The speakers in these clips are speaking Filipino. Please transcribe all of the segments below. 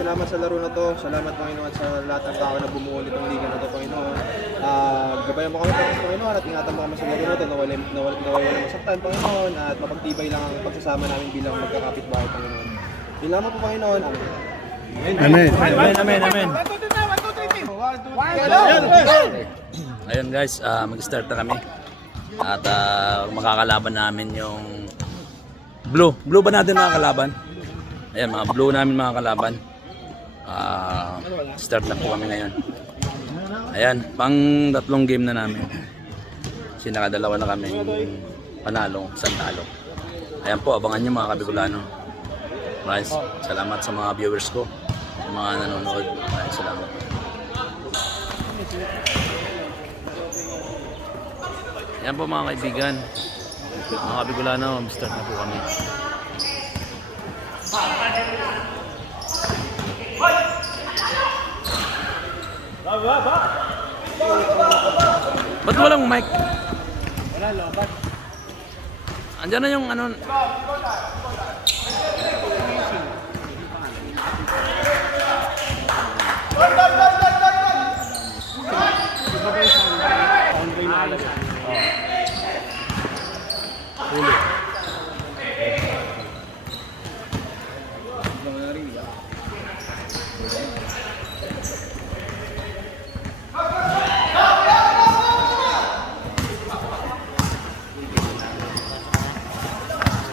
salamat sa laro na to. Salamat, Panginoon, sa lahat ng tao na bumuo nitong liga na to, Panginoon. Gabayan mo kami, Panginoon, at ingatan mo kami sa laro na to. Nawala masaktan, Panginoon, at mapagtibay lang ang pagsasama namin bilang magkakapitbahay, Panginoon. Bilang mo po, Panginoon. Amen. Amen. Amen, amen, amen. 1, 2, 3, 4. Ayun guys, mag-start na kami. At makakalaban namin yung blue. Blue ba natin mga kalaban? Ayan, mga blue namin mga kalaban. Start na po kami ngayon. Ayan, pang 3 game na namin. Kasi nakadalawa na kami panalo, isang talo. Ayan po, abangan nyo mga Kabicolano. Maraming salamat sa mga viewers ko, sa mga nanonood. Maraming salamat. Ayan po mga kaibigan, mga Kabicolano, start na po kami. Ba't walang mic? Wala, lobat. Andiyan na yung ano. Huli.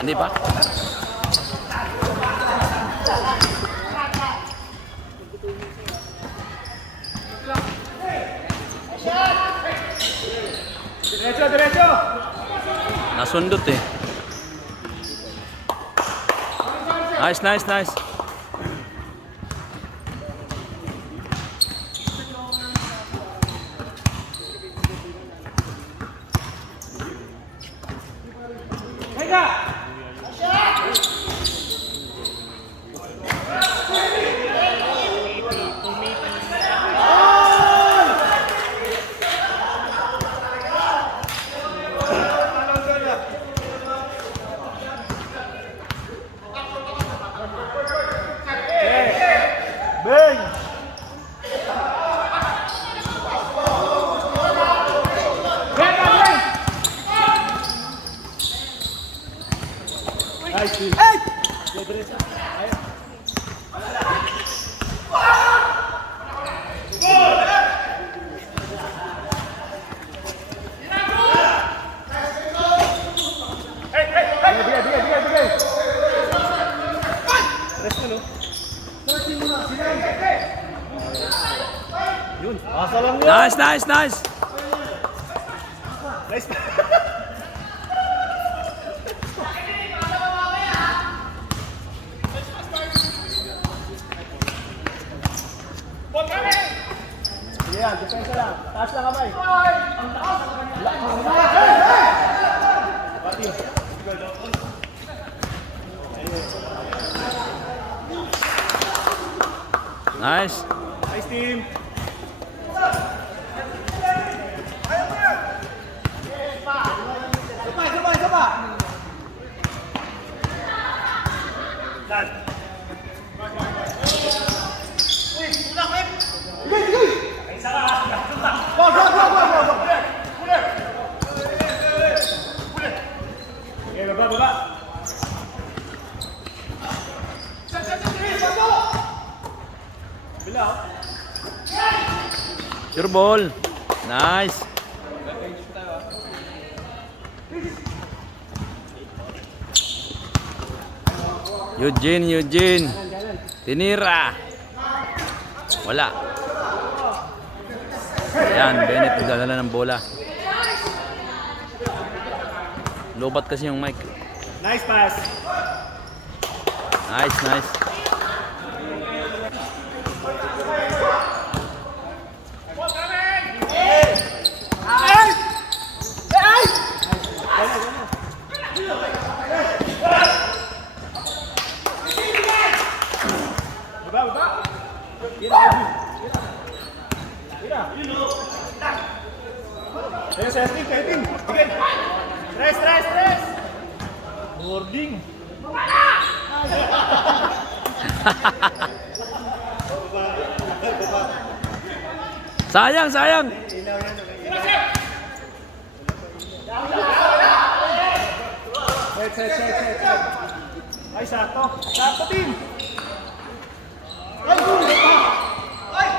Hindi pa? Diretso! Nasundot eh. Nice. Nice. Yan, depensa lang. Taas lang kamay. Nice. Nice team. Sapa. Baba. Sure ball. Nice. Eugene. Tinira. Wala. Ayan, Bennett nagdadala ng bola. Lobat kasi yung mic. Nice pass. Nice. Baba. Ayo, setting. Bikin. Stress. Boarding. Sayang, sayang. Set. Ay, sakto. Sakto, team. Ay,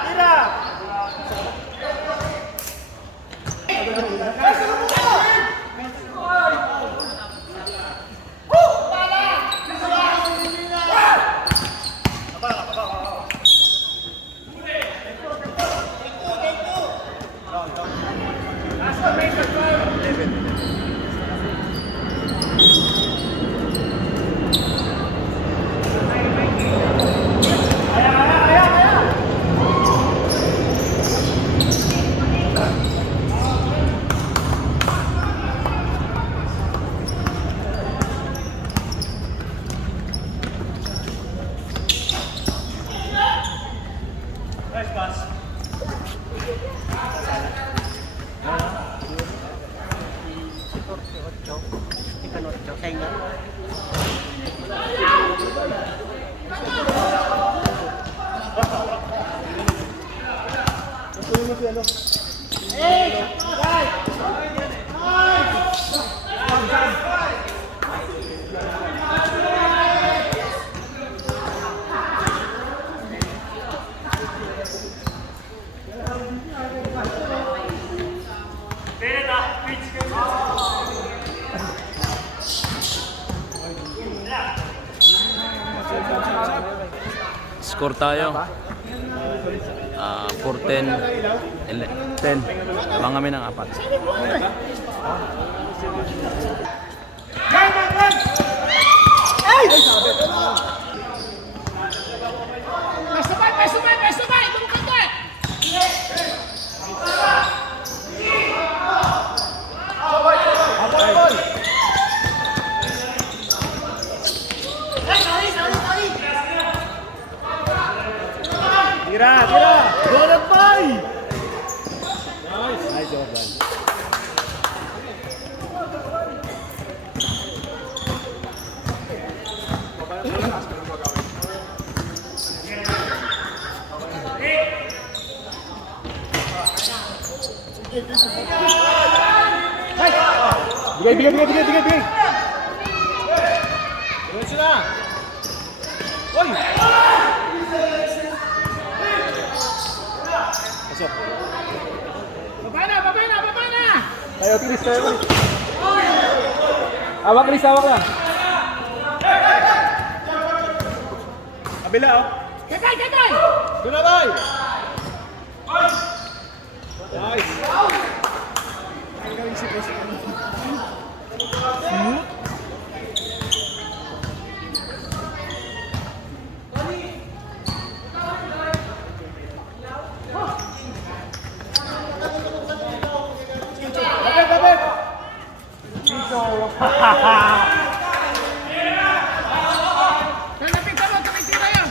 Tira! Score tayo. 4-10. 10. Abang kami ng 4. Sabay! Tungkol ka! Tira! Goal at five! Nice, Jordan. Bigay! Tuloy sila! Oy! Pasok. Baba na! Tayo, Chris. Hawak lang. Kabila, oh. Kakay! Doon na, boy! Nice. Ang galing si Chris. Nalapit mo, tumitira yan!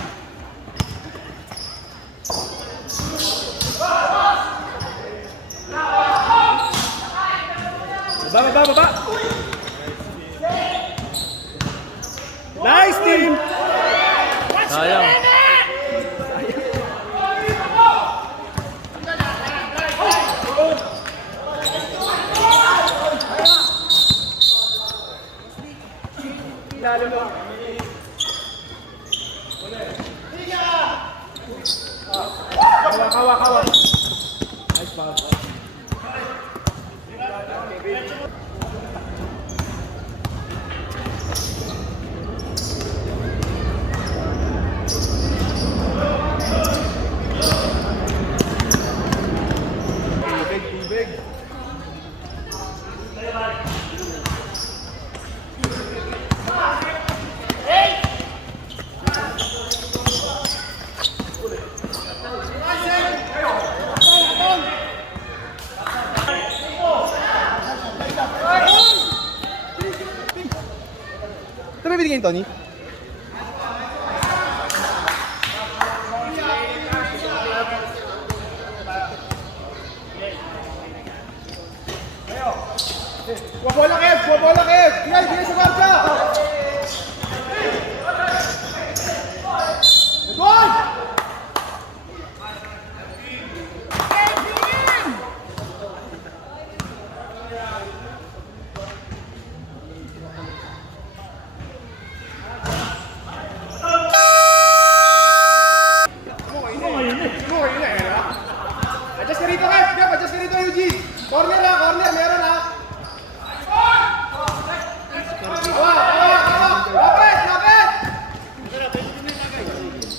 Baba! Nice team! Sayang. Lalo mo. Hawak. Ito ba binigay ni Tony? Wabola Kev! Wabola Kev! Bigay sa barca! Goal! Adjust ka rito, Kev! Kev, adjust ka rito, Eugene! Corner ha! Corner! Meron ha! Lapit! Lapit!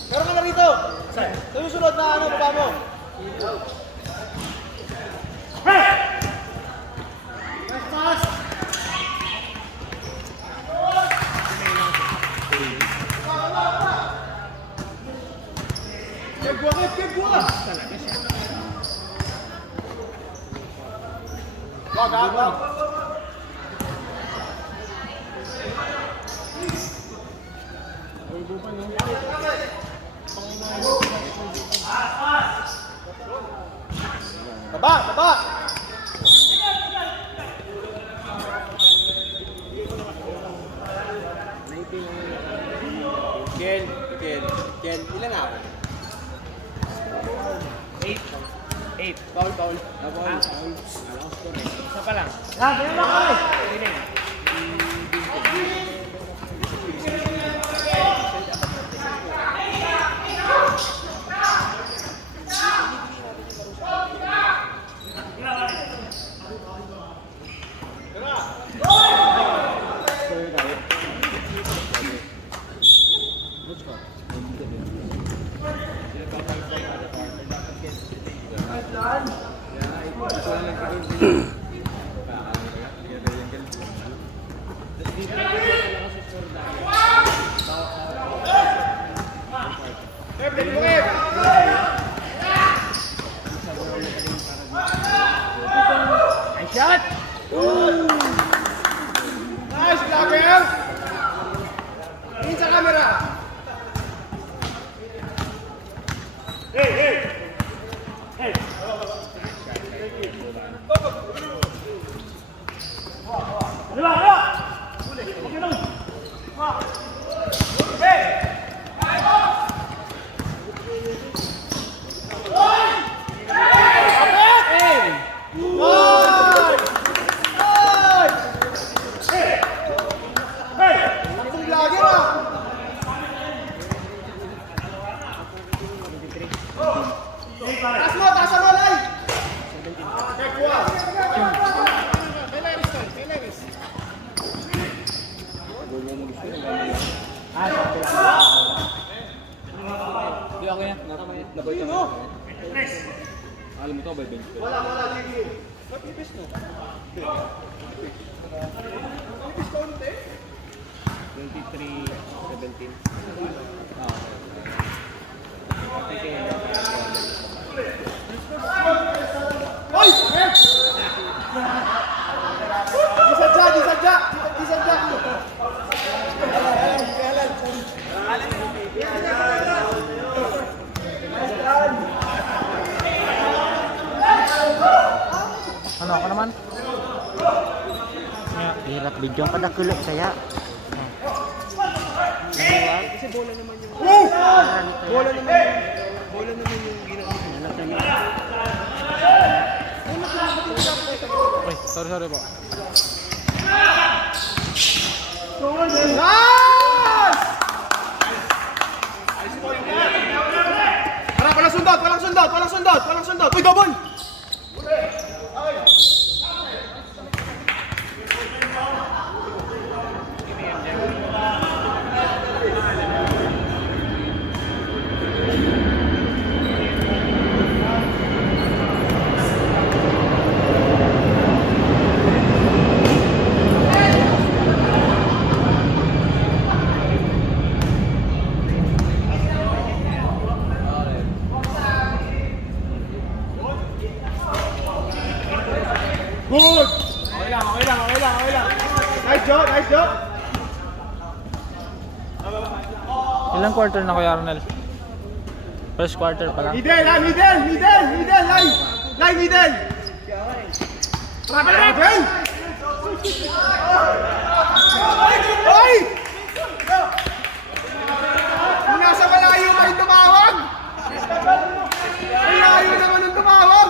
Meron ka na rito! Sa susunod na ano, baba mo! Kev, buwa! Kev, Kev, buwa! Wag! Baba! Baba! Ken, ilan na ako? 8. Foul. Isa pa lang. Ganyan lang kami! Shot! Nice, Gabriel! Tingin sa camera! Taas mo, Lai! Hindi ako yan. Nabay ka na. Alam mo ito, by bench. Wala, Gigi. Pipis no? Pipis ka unti? 23-17. Hoy! Disadya! Ano ako naman? Hirap video pada kulot saya. Kasi bola naman yung... Bola naman yung ginagawa. Uy, sorry po. Nice! Walang sundot! Uy, gabon! Nice job, nice job. Ilang quarter na Kuya Arnel? First quarter pa lang. Middle, line. Line, middle. Middle. Ay! Nasa malayo pa rin tumawag. Malayo naman yung tumawag.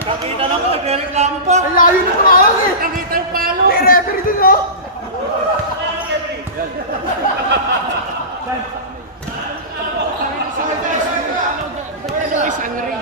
Nakita na ko, nagreklamo pa. Ang layo na tumawag eh. Nakita yung palo. May referee dun oh. Isang ring.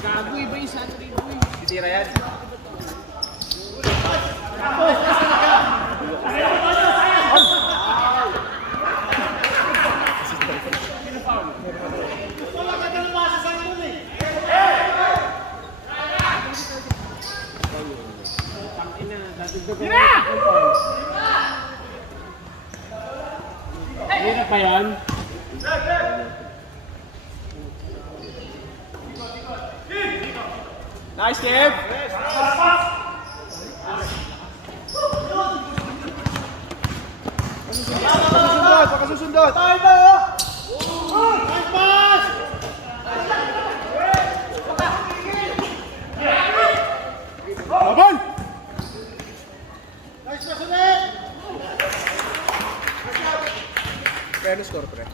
Gago, iba yung isang ring. Titira yan. Hirap pa yan? Nice, Kev. Pagkasusundot. Laban! Kaya score, pre?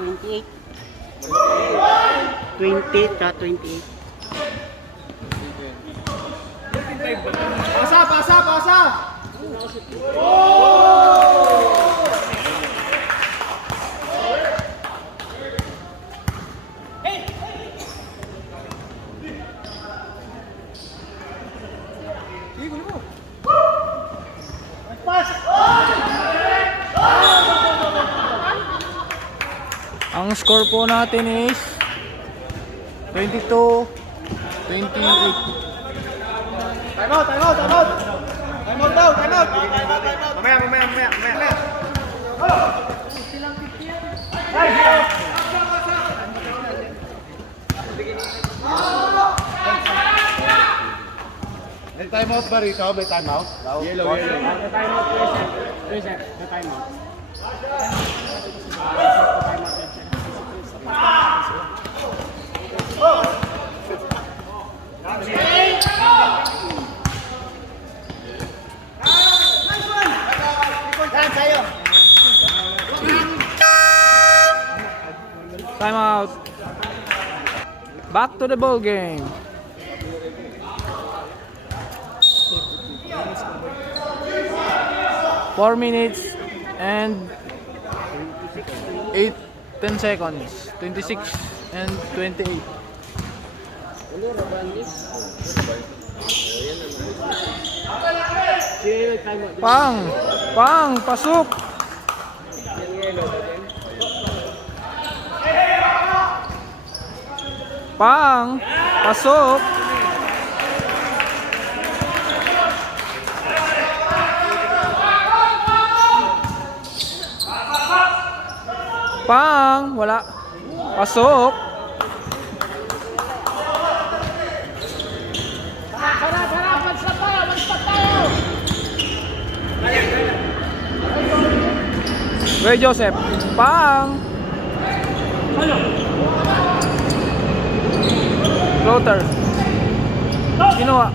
28. 20 ka 28. Pasa! Ang score po natin is 22-28. Time out daw. Mamaya. May time out ba rito? May time out? Yellow. Reset. The timeout. Time out. Back to the ball game. Four minutes and 10 seconds. 26 and 28. Pasok. Pasok. Wala. Pasok. Ray Joseph. Floater. Kinuha.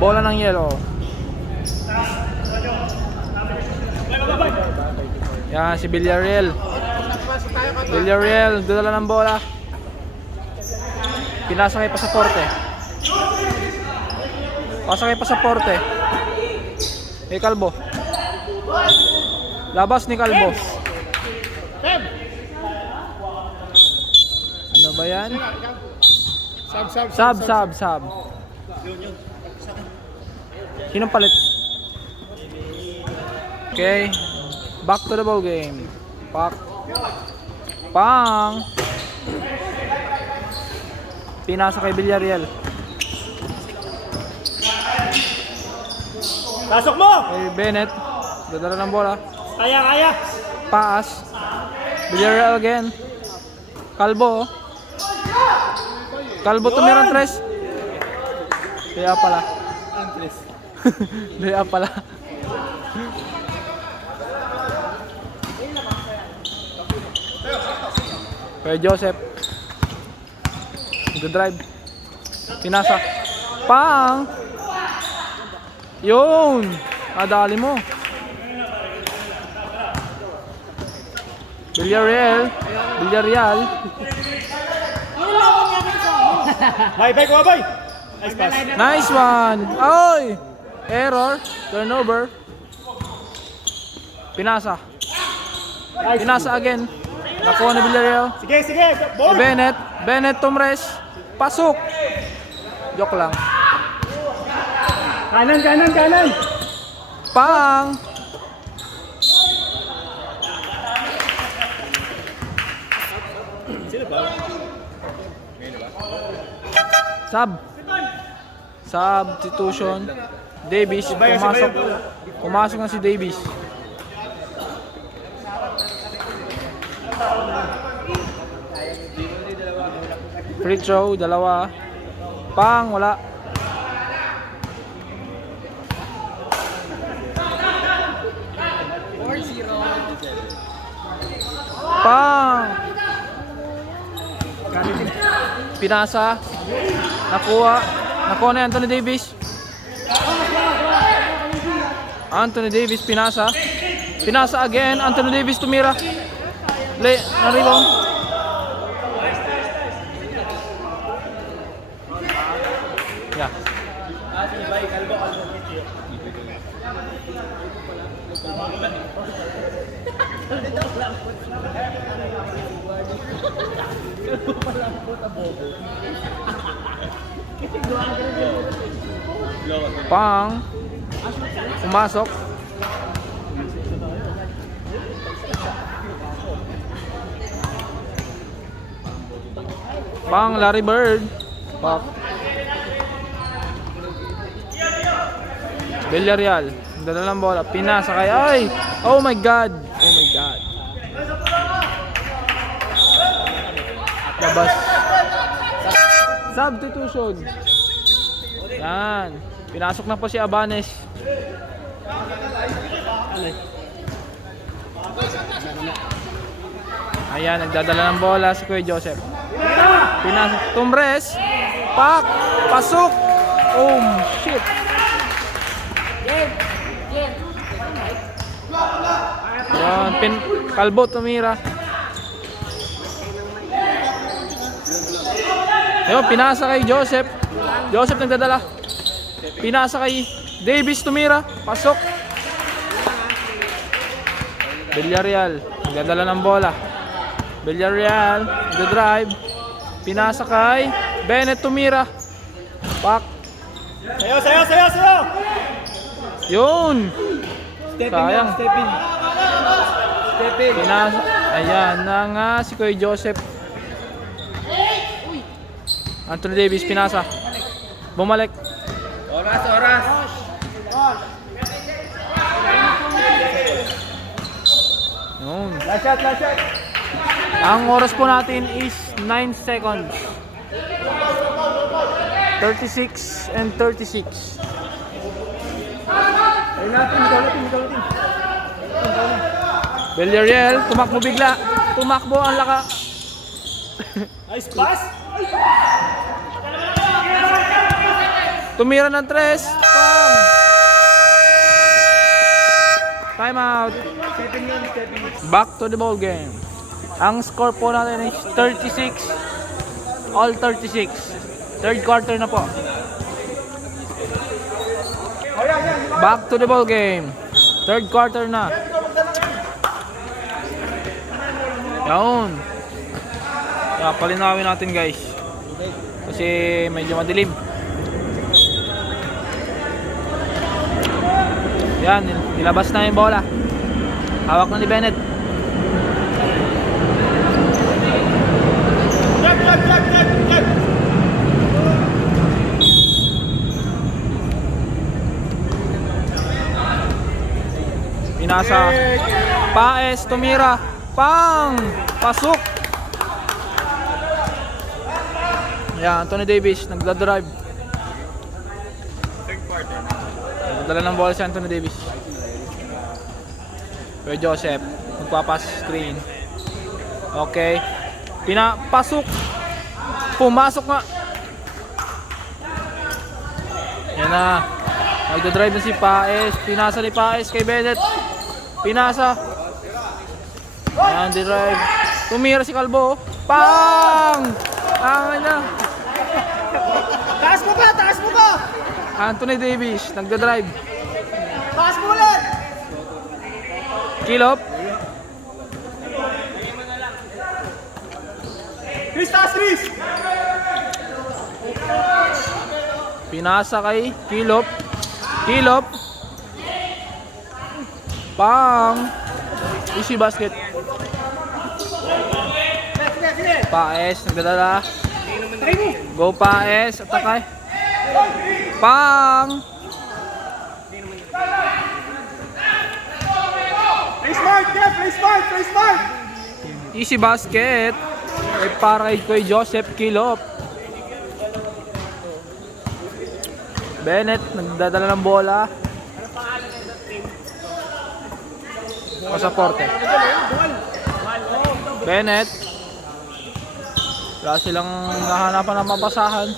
Bola ng yellow. Yan si Villarreal. Dala ng bola. Pinasakay pa sa porte. Hey Calvo. Labas ni Calvo. Ano ba yan? Sub. Sinong palit? Okay. Back to the ball game. Pak. Pang. Pinasa kay Villarreal. Pasok mo! Kay Bennett. Dadala ng bola. Kaya! Paas. Villarreal again. Calvo. Calvo tumira ng 3. Lea pala. Lea pala. Kay Joseph. Nag-drive. Pinasa. Pang! Yun! Adali mo. Villarreal. Bay, kuha bay! Nice pass. Nice one! Oy! Error. Turnover. Pinasa. Pinasa again. Nakuha ni Villarreal. Sige! Ball! Bennett Tomres. Pasok. Joke lang. Kanan! Pang! Sino ba? Substitution. Davis. Pumasok na si Davis. Free throw, dalawa. Pang, wala. Pang! Pinasa. Nakuha ni Anthony Davis. Pinasa. Pinasa again. Anthony Davis tumira. Na-rebound. Yeah. Pang. Pumasok. Pang Larry Bird. Pop. Villarreal. Dala ng bola. Pinasa kay. Ay! Oh my God! Labas. Substitution. Yan. Pinasok na po si Abanes. Ayan, nagdadala ng bola si Kuya Joseph. Pinasok. Tomres. Pak. Pasok. Shit. Yan. Calvo tumira. Ayun, pinasa kay Joseph. Joseph nagdadala. Pinasa kay Davis tumira. Pasok. Villarreal. Nagdadala ng bola. Villarreal. Nagdadrive. Pinasa kay Bennett tumira. Pak. Sayo! Yun. Sayang. Step in. Pinasa. Ayan na nga si Kuya Joseph. Anthony Davis pinasa. Bumalik. Oras. Yun. Last shot! Ang oras po natin is 9 seconds. 36 and 36. Ayun natin, ikaw natin. Villarreal, tumakbo bigla. Tumakbo ang laka. Nice pass! Tumira ng 3. Pang! Time out. Back to the ball game. Ang score po natin is 36. All 36. Third quarter na po. Back to the ball game. Third quarter na. Yun. Kaya palinawin natin guys. Kasi medyo madilim. Yan, nilabas na yung bola. Hawak na ni Bennett. Pinasa. Paes, tumira. Pang! Pasok! Yan, Anthony Davis, nagdadrive. Nagdala ng bola si Anthony Davis. Pero Joseph, magpapas screen. Okay. Pinapasok. Pumasok nga. Yan na. Nagdadrive na si Paes. Pinasa ni Paes kay Bennett. Pinasa. Yan, drive. Tumira si Calvo. Pang! Angay na. Taas mo ba? Taas mo ba? Anthony Davis, nagdadrive. Taas mo ulit! Kilop. Chris, taas, Chris! Pinasa kay Kilop. Kilop. Pang! Easy basket. Paes, nagdadala. Go Paes, atakay. Pang! Play smart, Kev! Play smart! Play smart! Easy basket. Ay para kay Joseph Kilop. Bennett, nagdadala ng bola. Pasaporte. Bennett. Wala silang nahanapan ng mabasahan.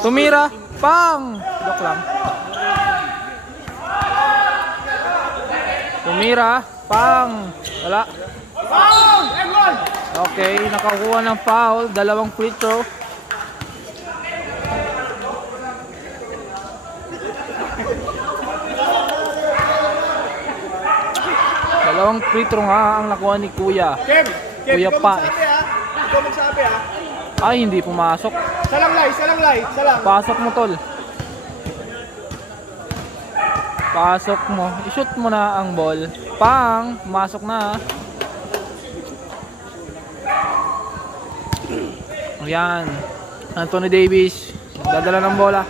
Tumira. Pang! Joke lang. Tumira. Pang! Wala. Okay, nakakuha ng foul. Dalawang free throw. Dalawang free throw nga ang nakuha ni Kuya. Kev! Kev, Kuya ikaw Paes. magsabi ha! Ikaw magsabi ha! Ay, hindi pumasok. Isa lang, Lai! Isa lang, Lai! Isa lang! Pasok mo, tol. Pasok mo. I-shoot mo na ang ball. Pang! Masok na. Ayan. Anthony Davis. Dadala ng bola.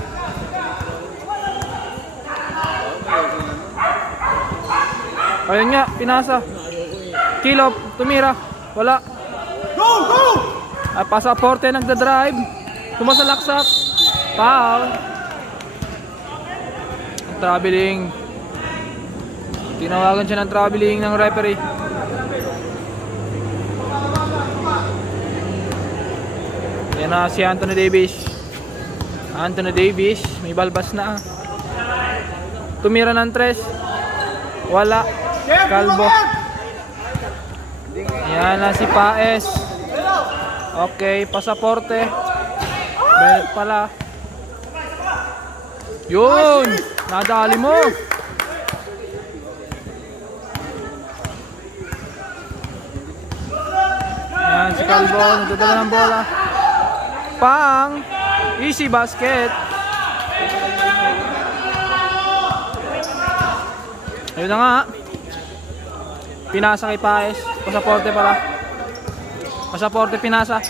Ayun nga, pinasa. Kilop, tumira. Wala. Go! Go! Ay, pasaporte nagdadrive. Tumasalaksak. Foul. Traveling. Tinawagan siya ng traveling ng referee. Yan na si Anthony Davis. Anthony Davis, may balbas na. Tumira ng tres. Wala. Calvo. Yan na si Paes. Okay, pasaporte. Bennett pala. Yun! Nadali mo! Yan si Calvo, nagdadala ng bola. Pang! Easy basket. Ayun na nga. Pinasa kay Paes. Pasaporte pala. Pasaporte pinasa.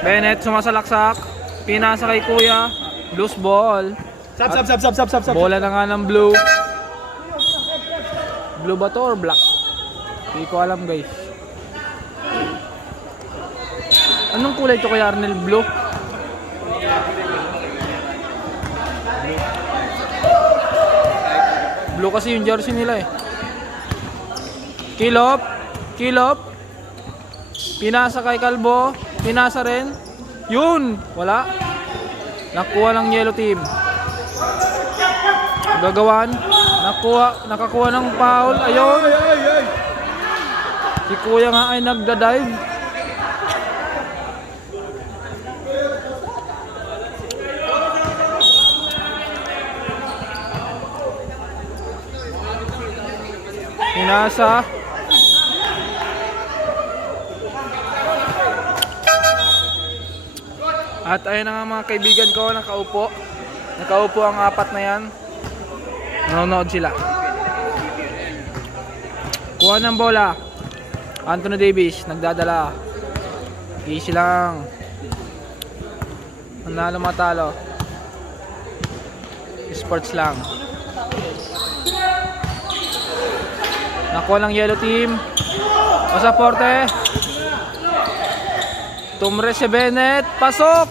Bennett sumasalaksak. Pinasa kay Kuya. Loose ball. Sab! Bola na nga ng blue. Blue ba to or black? Hindi ko alam, guys. Anong kulay ito kay Arnel? Blue? Blue kasi yung jersey nila eh. Kilop. Kilop. Pinasa kay Calvo. Pinasa rin. Yun! Wala. Nakuha ng yellow team. Gagawan. Nakakuha ng foul. Ayun. Si Kuya nga ay nagda-dive. Pinasa. At ayun na nga mga kaibigan ko, nakaupo. Nakaupo ang apat na yan. Nanonood sila. Kuha ng bola. Anthony Davis, nagdadala. Easy lang. Manalo matalo. Sports lang. Nakuha ng yellow team. Pasaporte. Tumres si Bennett. Pasok.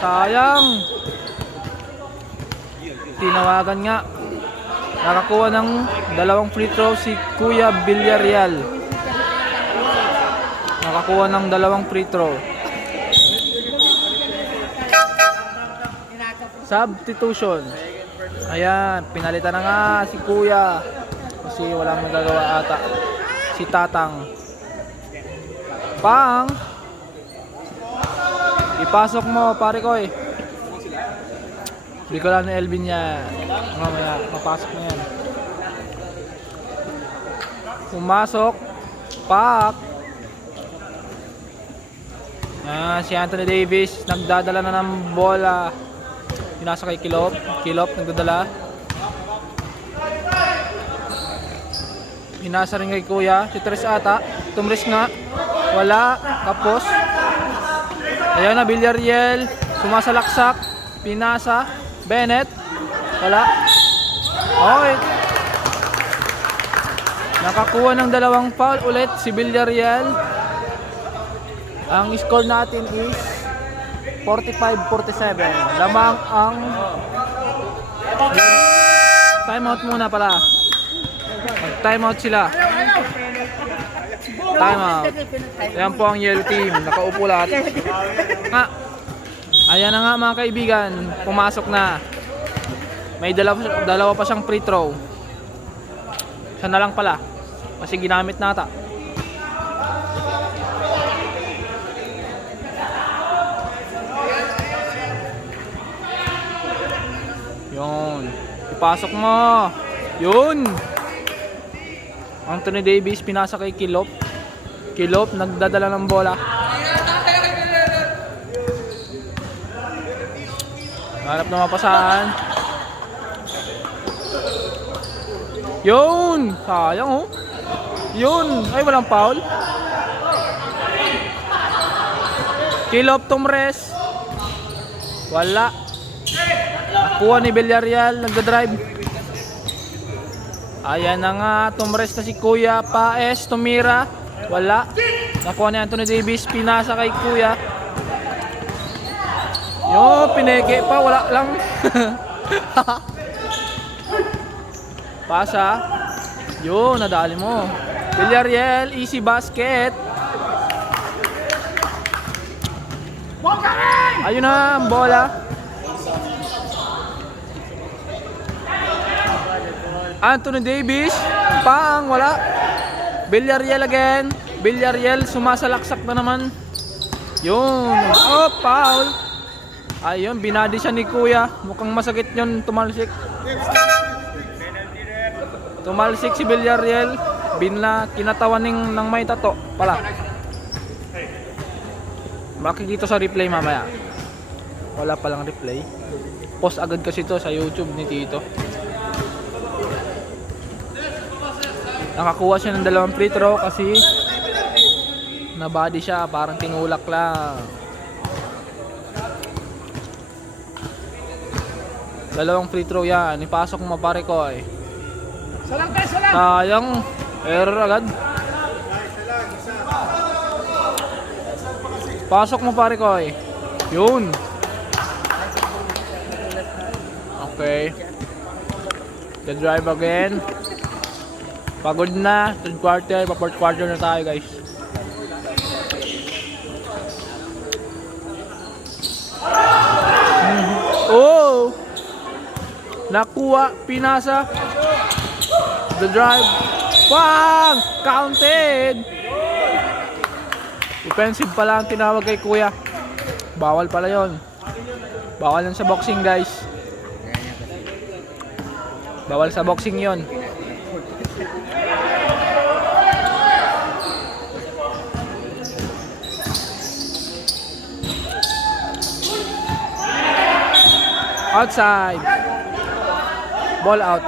Sayang. Tinawagan nga. Nakakuha ng 2 free throw si Kuya Villarreal. Nakakuha ng 2 free throw. Substitution. Ayan, pinalitan na nga si Kuya. Kasi walang magagawa ata. Si Tatang. Pang. Ipasok mo, pare ko eh. Hindi ko lang na Elvin yan. Mamaya, mapasok na yan. Pumasok. Pak. Si Anthony Davis nagdadala na ng bola. Pinasa kay Kilop. Kilop nagdadala. Pinasa rin kay Kuya. Si Tres ata. Tumres nga. Wala. Kapos. Ayan na, Villarreal. Sumasalaksak. Pinasa. Bennett. Wala. Okay. Nakakuha ng 2 foul ulit si Villarreal. Ang score natin is 45-47. Lamang ang timeout muna pala. Mag-timeout sila. Timeout. Ayan po ang yellow team. Nakaupo lahat. Ayan na nga mga kaibigan. Pumasok na. May dalawa pa siyang free throw. Isa na lang pala. Kasi ginamit nata. Yun. Ipasok mo. Yun. Anthony Davis pinasa kay Kilop. Kilop nagdadala ng bola. Hanap na mapasahan. Yun. Sayang oh. Yun. Ay walang foul. Kilop Tumres. Wala. Nakuha ni Villarreal, nagda-drive. Ayan na nga, Tumres na si Kuya. Paes, tumira. Wala. Nakuha ni Anthony Davis, pinasa kay Kuya. Yo, pineke pa, wala lang. Pasa. Yo, nadali mo. Villarreal, easy basket. Ayun na ang bola. Anthony Davis, pang wala. Villarreal again. Villarreal sumasalaksak na naman. Yun. Oh, foul. Ayun, binadi siya ni Kuya. Mukhang masakit yun, tumalsik. Tumalsik si Villarreal. Kinatawan ng may tato pala. Makikita sa replay mamaya. Wala palang replay. Post agad kasi to sa YouTube ni Tito. Nakakuha siya ng 2 free throw kasi nabody siya, parang tinulak lang. 2 free throw yan. Ipasok mo pare ko eh. Sayang. Error agad. Pasok mo pare ko eh. Yun. Okay. The drive again. Pagod na, 3rd quarter, pa 4th quarter na tayo guys. Oh! Nakuha, pinasa. The drive. Bang! Counted! Defensive pala ang tinawag kay Kuya. Bawal pala yon. Bawal yan sa boxing guys. Bawal sa boxing yon. Outside. Ball out.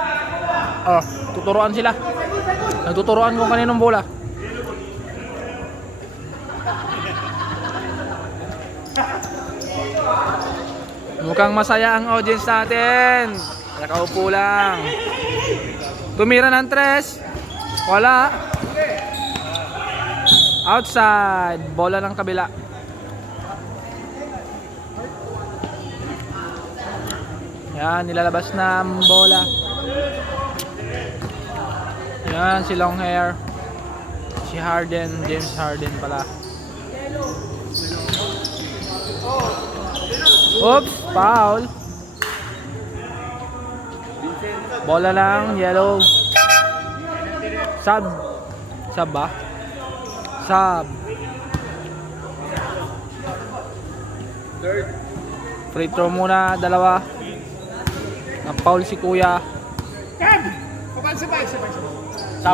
Oh, tuturuan sila. Nagtuturuan kung kaninong bola. Mukhang masaya ang audience natin. Nakaupo lang. Tumira ng 3. Wala. Outside. Bola ng kabila. Yan, nilalabas na ang bola. Yan, si long hair. Si Harden, James Harden pala. Oops, foul. Bola lang, yellow. Sub. Sub ba? Sub. Free throw muna, dalawa. Na-foul si Kuya.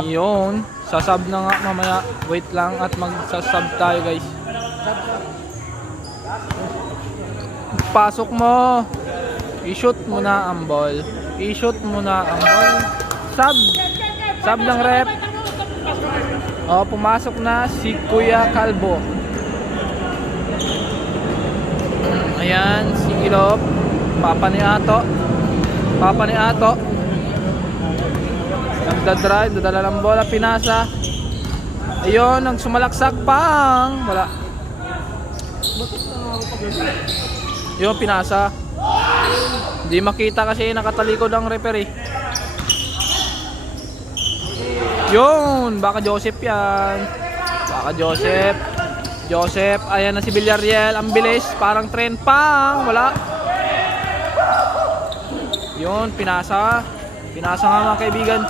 Yun, sasub na nga mamaya. Wait lang at magsasub tayo guys. Pasok mo. I-shoot mo na ang ball. I-shoot mo na ang ball. Sub. Sub ng rep. O, pumasok na si Kuya Calvo. Ayan, si Ilop. Papa ni Ato. Papa ni Ato. Nagdadrive, dadala ng bola, pinasa. Ayun, ang sumalaksak pang. Wala. Yung pinasa. Hindi makita kasi nakatalikod ang referee. Yun, baka Joseph yan. Baka Joseph. Joseph, ayan na si Villarreal. Ang bilis, parang trend pang. Wala. Yun, pinasa. Pinasa nga mga kaibigan.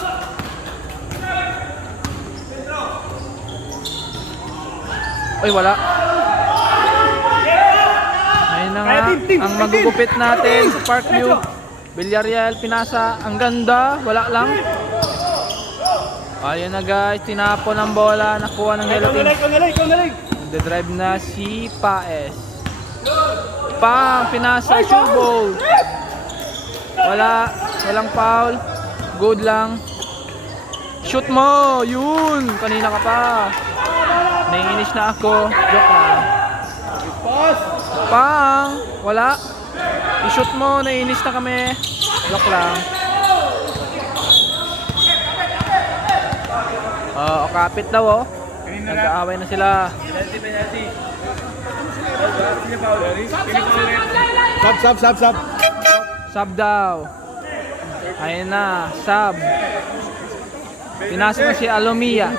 Ay, wala. Ayun na nga, ang magugupit natin sa Parkview. Villarreal, pinasa. Ang ganda, wala lang. Ayun na guys, tinapon ang bola. Nakuha ng yellow team. Nagdadrive na si Paes. Pang, pinasa, shoot ball. Wala, walang foul. Good lang. Shoot mo, yun. Kanina ka pa. Naiinis na ako. Joke lang. Pang, wala. I-shoot mo, naiinis na kami. Joke lang. Kapit daw oh. Nag-aaway na sila. Sub. Sub daw. Ayun na, sub. Pinasok na si Alomia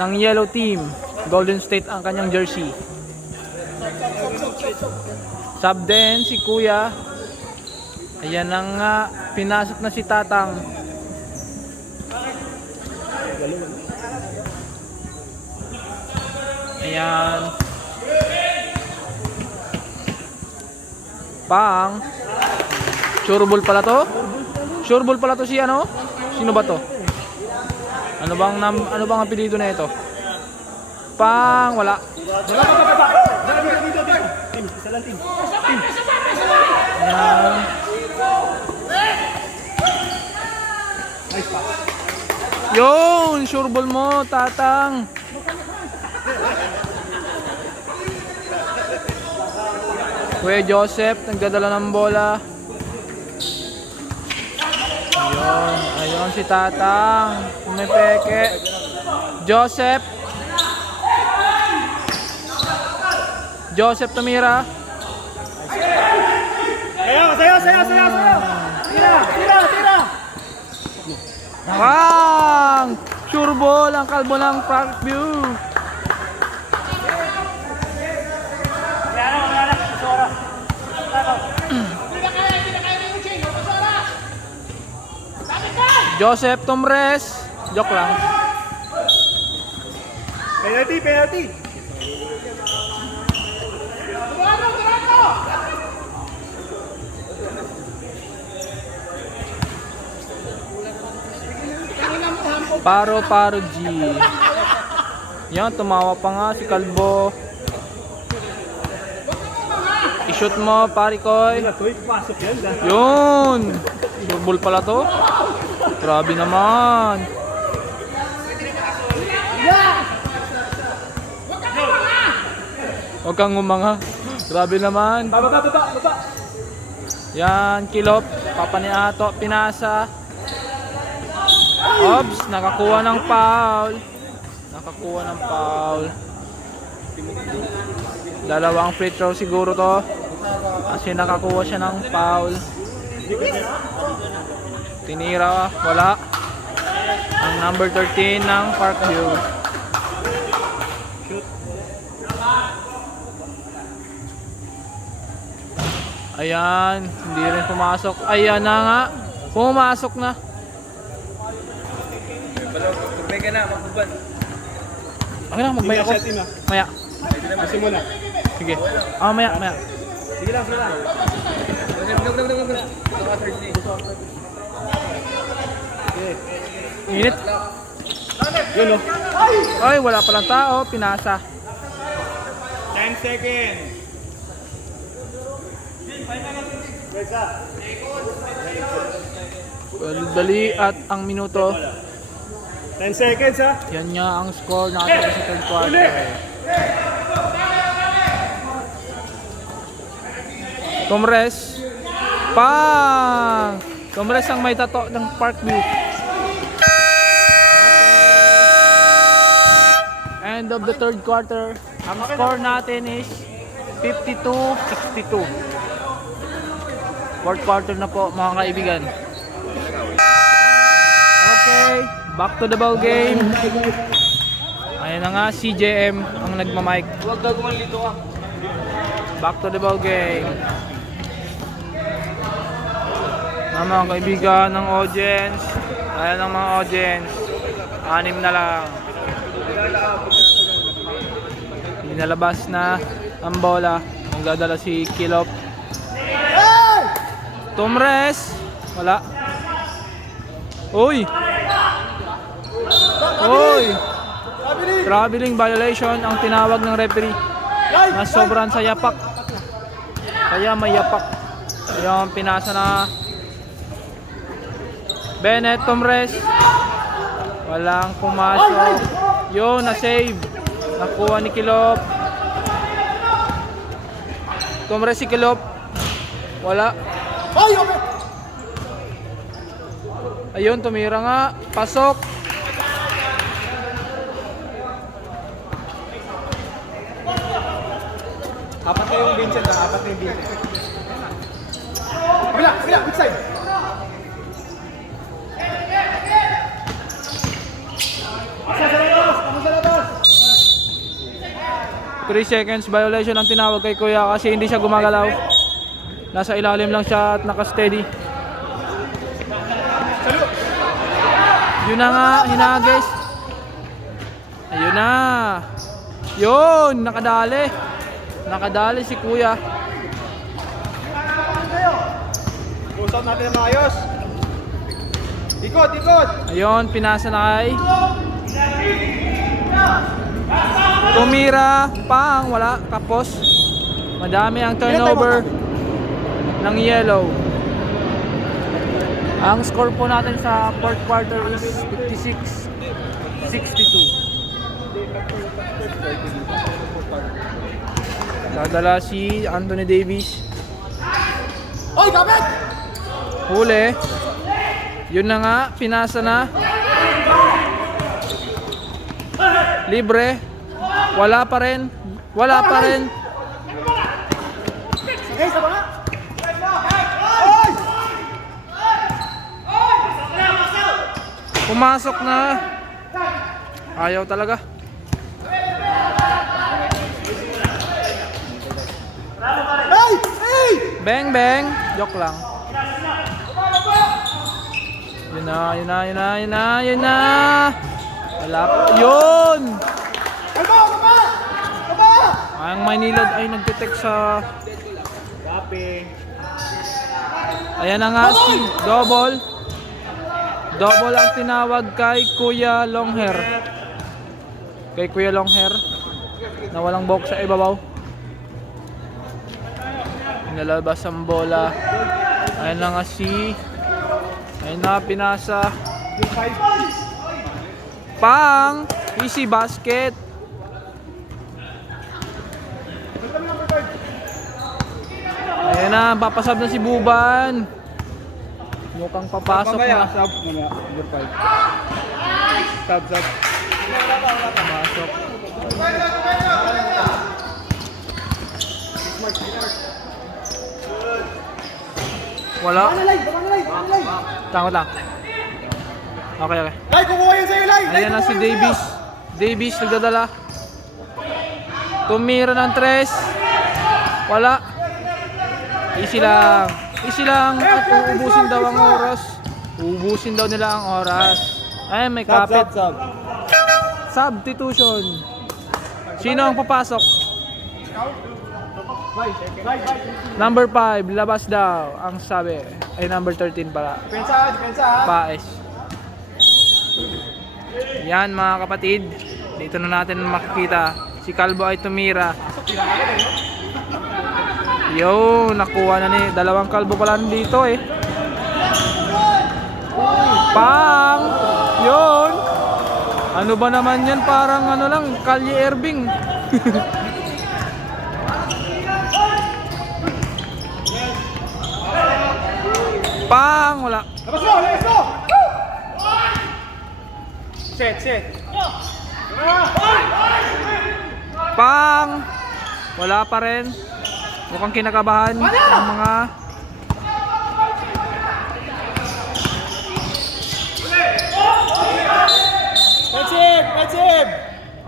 ng yellow team. Golden State ang kanyang jersey. Sub din si Kuya. Ayan na nga, pinasok na si Tatang. Ayan. Pang. Sure ball pala to? Sure ball pala to si ano? Sino ba to? Ano bang apelyido na ito? Pang, wala. Ayan. Yun, sure ball mo, Tatang. Kuya Joseph, nagdadala ng bola. Ayun si Tatang. May peke. Joseph. Joseph tumira. Sayo. Tira. Pang! Sure ball ang kalbo ng Parkview. Joseph Tomres. Joke lang. Penalty. Paro G. Yan, tumawa pa nga si Kalbo. Shoot mo, pare Koy. Pasok yan. Yun! Double pala to. Grabe naman. Huwag kang umanga. Grabe naman. Baba. Yan, Kilop. Papa ni Ato, pinasa. Ops, nakakuha ng foul. Nakakuha ng foul. Dalawang free throw siguro to. Kasi nakakuha siya ng foul. Tinira, wala. Ang number 13 ng Parkview. Ayan, hindi rin pumasok. Ayan na nga. Pumasok na. Magbay ka na, magbuban. Okay lang, magbay ako. Maya. Kasi muna. Sige. Maya. Sige lang, sige lang. Dug. Naka 30. Init. Yun o. Ay, wala palang tao. Pinasa. 10 seconds. Dali at ang minuto. 10 seconds ha. Yan nga ang score natin sa third quarter. Tomres. Pang! Tomres ang may tato ng Parkview. End of the third quarter. Ang score natin is 52-62. Fourth quarter na po mga kaibigan. Okay, back to the ball game. Ayan na nga, CJM ang nagmamic. Huwag gagawin lito ka. Back to the ball game. Mga kaibigan ng audience. Ayan ang mga audience. 6 na lang. Inalabas na ang bola. Magdadala si Kilop. Tomres. Wala. Uy! Traveling violation ang tinawag ng referee. Na sobrang sa yapak. Kaya may yapak. Yung pinasa na Bennett Tomres. Walang pumasok. Yun, na-save. Nakuha ni Kilop. Tomres si Kilop. Wala. Ayun, tumira nga. Pasok. Apat na yung Vincent ha, apat na yung Vincent. Kabila, which side? 3 seconds violation ang tinawag kay Kuya kasi hindi siya gumagalaw. Nasa ilalim lang siya at naka-steady. Yun na nga, hinagis. Ayun na. Yun, nakadali. Nakadali si Kuya. Push out natin ang maayos. Ikot! Ayun, pinasa na kay tumira, pang, wala, kapos. Madami ang turnover ng yellow. Ang score po natin sa fourth quarter is 56-62. Dadala si Anthony Davis. Oy, kapit! Huli. Yun na nga, pinasa na. Libre. Wala pa rin. Sige, sa banga! Pumasok na. Ayaw talaga. Bang bang. Joke lang. Yun na. Wala pa. Yun! Ang Maynilad ay nagte-text sa ayan na nga si Double ang tinawag kay Kuya Longhair. Kay Kuya Longhair na walang box sa ibabaw. Inalabas ang bola. Ayun na nga ayun na, pinasa. Pang! Easy basket. Ayun na, papasab na si Buban. Mukhang papasok na. Sub. Mamaya. Number 5. Sub. Pasok. Wala. Takot lang. Okay. Lai, kukuha yun sa'yo, Lai! Ayan na si Davis. Davis nagdadala. Tumira ng 3. Wala. Easy lang. At uubusin daw ang oras. Uubusin daw nila ang oras. Ay, may kapit. Substitution. Sino ang papasok? Number 5, labas daw. Ang sabi. Ay, number 13 pala. Depensa ha! Paes. Yan mga kapatid. Dito na natin makikita. Si Calvo ay tumira. Yo, nakuha na ni. Dalawang Calvo pala dito eh. Pang! Yun! Ano ba naman yan? Parang ano lang, Kalye Irving. Pang! Wala. Labas mo! Set! Pang! Wala pa rin. Mukhang kinakabahan ang mga That's him!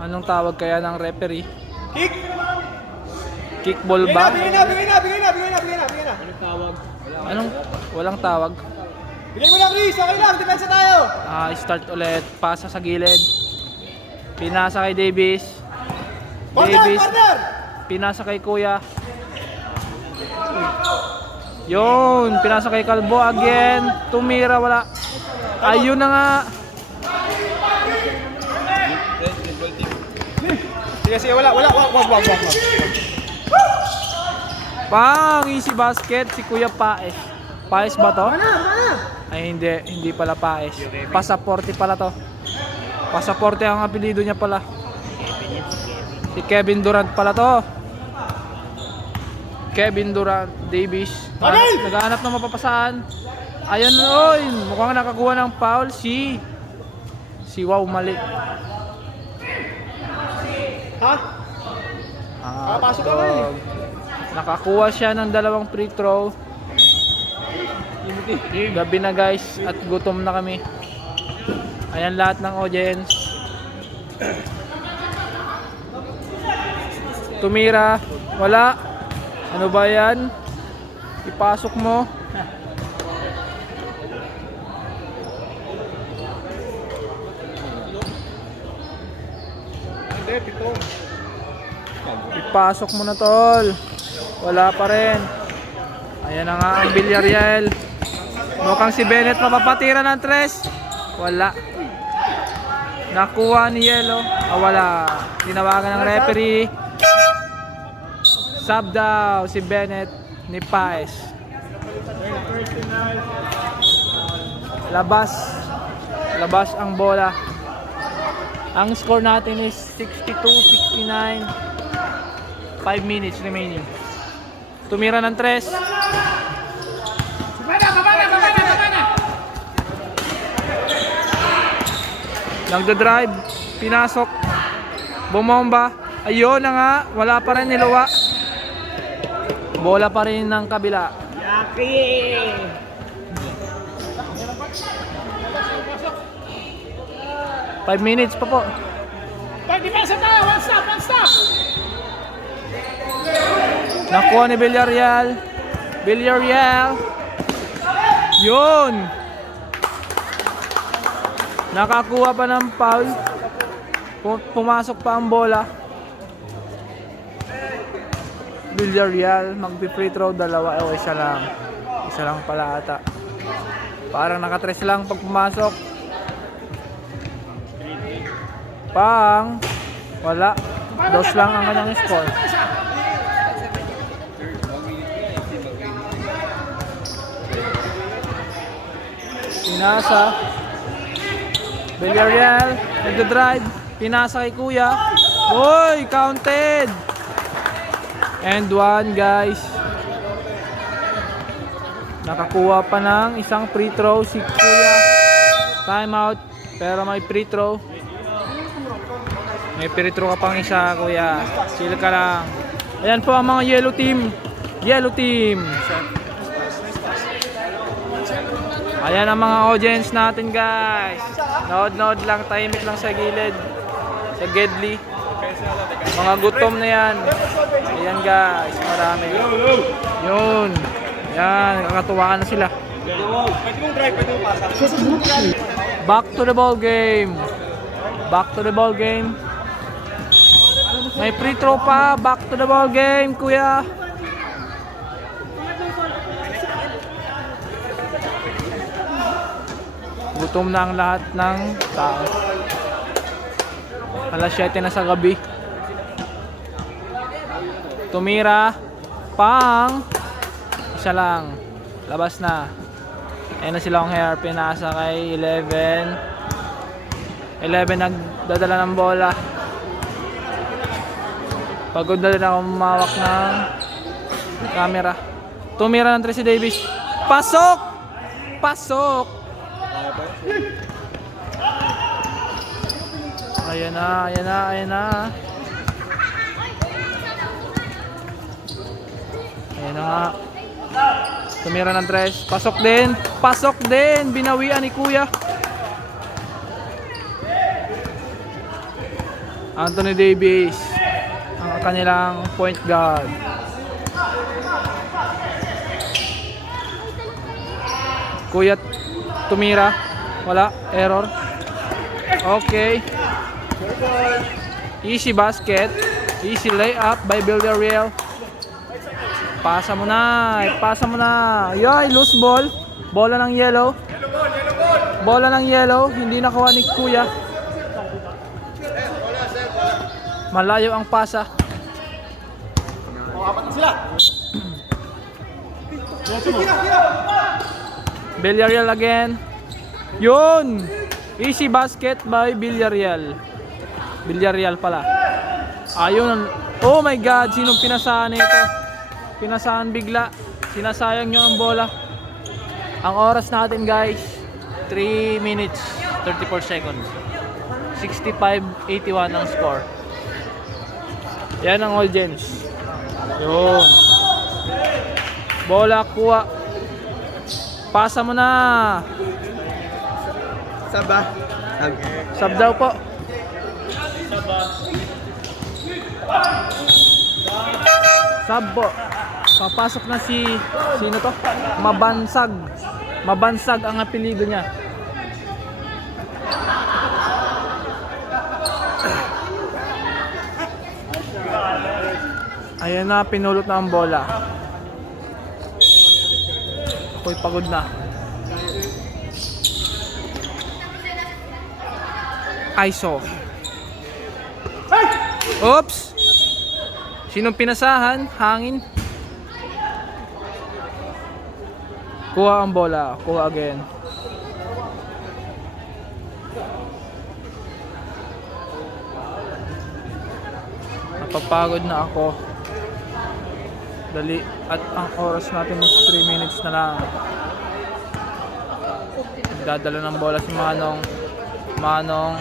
anong tawag kaya ng referee? Kick! Kickball ba? Bigay na! Anong walang tawag? Bigay mo na, Chris! Okay lang, depensa tayo! Start ulit. Pasa sa gilid. Pinasa kay Davis. Partner! Pinasa kay Kuya. Yun, pinasa kay Calvo again. Tumira, wala. Ayun na nga. Sige, wala. Wag. Pang, easy basket si Kuya Paes. Paes ba to? Mana! Ay hindi pala Paes. Pasaporte pala to. Pasaporte ang apelyido niya pala. Si Kevin Durant pala to. Kevin Durant Davis. Naghahanap ng mapapasaan. Ayun, oy, mukhang nakakuha ng foul si Wow, mali. Ha? Papasok ka na eh. Nakakuha siya ng 2 free throw. Gabi na guys at gutom na kami. Ayan lahat ng audience. Tumira, wala. Ano ba yan? Ipasok mo. Ipasok mo na tol. Wala pa rin. Ayan na nga ang Villarreal. Mukhang si Bennett mapapatira ng 3. Wala. Nakuha ni Yelo. Wala. Tinawagan ng referee. Sub daw si Bennett ni Paes. Labas ang bola. Ang score natin is 62-69. 5 minutes remaining. Tumira ng 3. Nagda-drive, pinasok, bumomba. Ayun na nga, wala pa rin niluwa. Bola pa rin ng kabila. 5 minutes pa po. One stop. Nakuha ni Villarreal. Yun. Nakakuha pa ng foul. Pumasok pa ang bola. Villarreal magpi-free throw 2 o isa lang. Isa lang pala ata. Parang naka-3 lang pag pumasok. Pang wala. 2 lang ang kanyang score. Pinasa. Villarreal. Nagda-drive. Pinasa kay Kuya. Uy! Counted! And 1 guys. Nakakuha pa ng isang free throw si Kuya. Time out. Pero may free throw. May free throw ka pang isa, Kuya. Chill ka lang. Ayan po ang mga yellow team. Yellow team. Ayan ang mga audience natin, guys. Nood lang, tahimik lang sa gilid. Sa Gedli. Mga gutom na yan. Ayan, guys. Marami. Yun. Ayan, kakatuwaan na sila. Pwede mong drive, pwede mong pasa. Back to the ball game. Back to the ball game. May free throw pa. Back to the ball game, Kuya. Gutom na ang lahat ng tao. Alas 7 na sa gabi. Tumira. Pang. Isa lang. Labas na. Ayan na sila ang hair. Pinasa kay 11. 11 nagdadala ng bola. Pagod na rin ako mamawak ng camera. Tumira ng Tracy Davis. Pasok! Pasok! Ayan na, ayan na, ayan na. Ayan na nga. Tumira ng tres. Pasok din. Pasok din. Binawian ni Kuya. Anthony Davis. Ang kanilang point guard. Kuya tumira. Wala. Error. Okay. Easy basket. Easy layup by Villarreal. Pasa mo na. Pasa mo na. Yoy, loose ball. Bola ng yellow. Bola ng yellow. Hindi nakuha ni Kuya. Malayo ang pasa. Villarreal again. Yun. Easy basket by Villarreal. Villarreal pala. Ayun. Oh my God. Sinong pinasahan ito? Pinasahan bigla. Sinasayang nyo ang bola. Ang oras natin, guys, 3 minutes 34 seconds. 65-81 ang score. Yan ang audience. Yun. Bola kuha. Pasa mo na. Saba. Sub daw po. Sub po. Papasok na si sino to? Mabansag. Mabansag ang apelyido niya. Ayan na, pinulot na ang bola. Ako'y pagod na. ISO. Oops! Sinong pinasahan? Hangin. Kuha ang bola. Kuha again. Napapagod na ako. Dali. At ang oras natin is 3 minutes na lang. Nagdadala ng bola si Manong. Manong.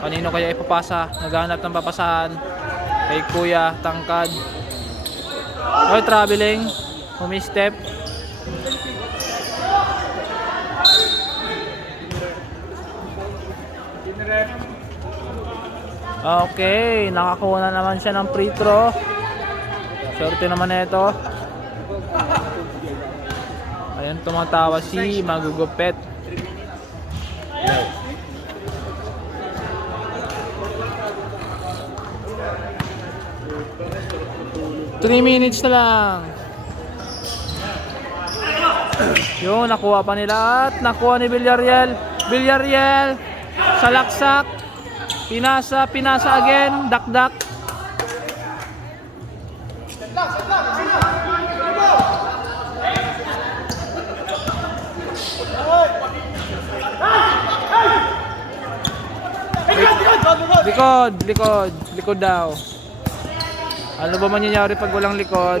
Kanino kaya ipapasa? Naghanap ng papasahan. Kay Kuya. Tangkad. Oy, traveling. Humistep. Okay, nakakuha na naman siya ng free throw. Swerte naman ito. Ayan, tumatawa si Magugupet. Three minutes na lang. Yun, nakuha pa nila at nakuha ni Villarreal. Villarreal, salaksak. Pinasa, pinasa again, dakdak. Likod, likod. Likod daw. Ano ba mangyayari pag walang likod?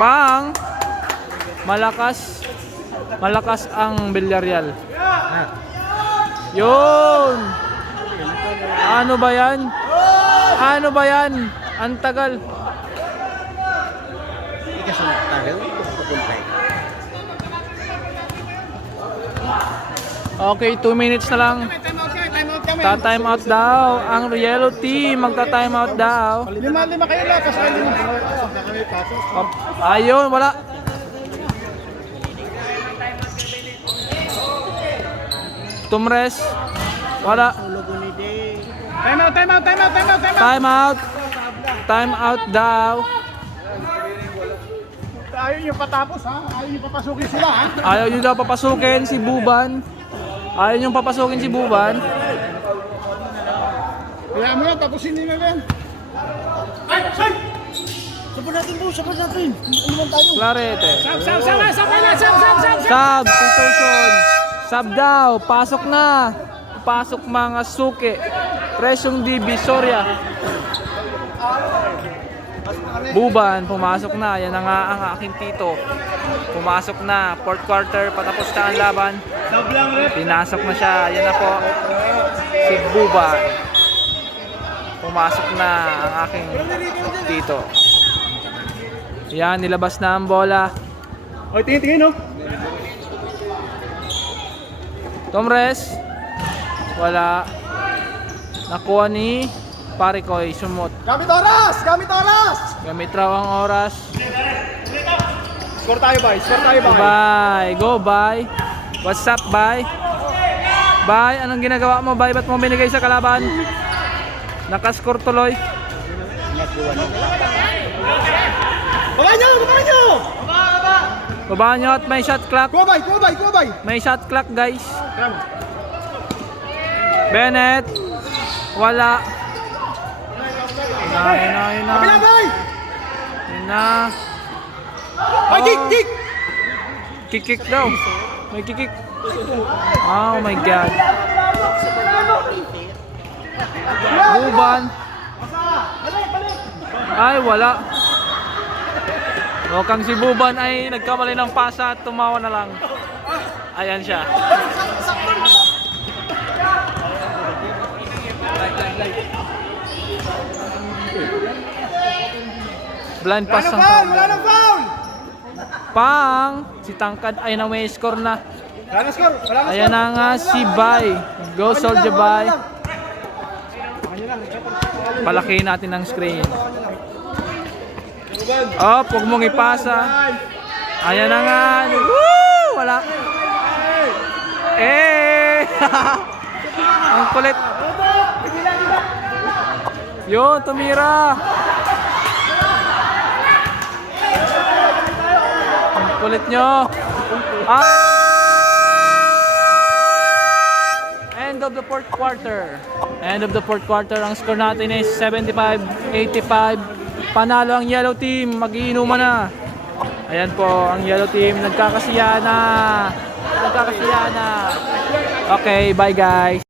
Pang! Malakas. Malakas ang Villarreal. Yun! Ano ba yan? Ano ba yan? Ang tagal. Hindi ka sa tagal. Pupuntay. Okay, 2 minutes na lang. Ta-time out daw. Ang yellow team magta-time out daw. 5 kayo lang. Kasali mo. Ayun, wala. Tumres. Wala. Time out, time out, time out, time out, time out. Time out. Time out daw. Ayaw nyo patapos ha. Ayaw nyo papasukin sila ha. Ayaw nyo daw papasukin si Buban. Ayaw nyo papasukin si Buban. Kaya mo yan, tapusin nyo na yan. Sabon natin po, sabon natin. Ano man tayo? Clarete. Sab. Sub, Peterson. Sub daw. Pasok na. Pasok mga suki. Presyong Divisoria. Buban, pumasok na. Yan na nga ang aking tito. Pumasok na. Fourth quarter, patapos na ang laban. Pinasok na siya. Yan na po. Si Buban. Pumasok na ang aking tito. Yan, nilabas na ang bola. O, tingin, no? Tomres. Wala. Nakuha ni Parikoy. Sumot. Gamit oras! Gamit oras! Gamit raw ang oras. Score tayo, bay. Score tayo, bay. Bye. Go, bye. What's up, bye? Bye. Anong ginagawa mo, bye? Ba't mo binigay sa kalaban? Nakascore tuloy. Baba nyo! Baba nyo! Baba nyo at may shot clock. Go, bay! Go, bay! Go, bay! May shot clock, guys. Bennett. Wala. Yun na. Kabila, bay! Yun na. Ay, kick! Kick! Kick daw. May kick. Oh my God. Buban. Ay, wala. Mukhang si Buban ay nagkamali ng pasa at tumawa na lang. Ayan siya. Blind pass ang Foul! Wala nang foul! Pang! Si Tangkad ay na may score na. Wala nang score! Wala nang Ayan na nga si Bay. Go Soldier Bay. Palakihin natin ang screen. Oh, huwag mong ipasa. Ayan na nga. Woo! Wala. Eh! Ang kulit. Yo, tumira. Ang kulit nyo. End of the fourth quarter. End of the fourth quarter. Ang score natin is 75-85. Panalo ang yellow team. Mag-iinuman na. Ayan po, ang yellow team. Nagkakasiya na. Okay, bye guys.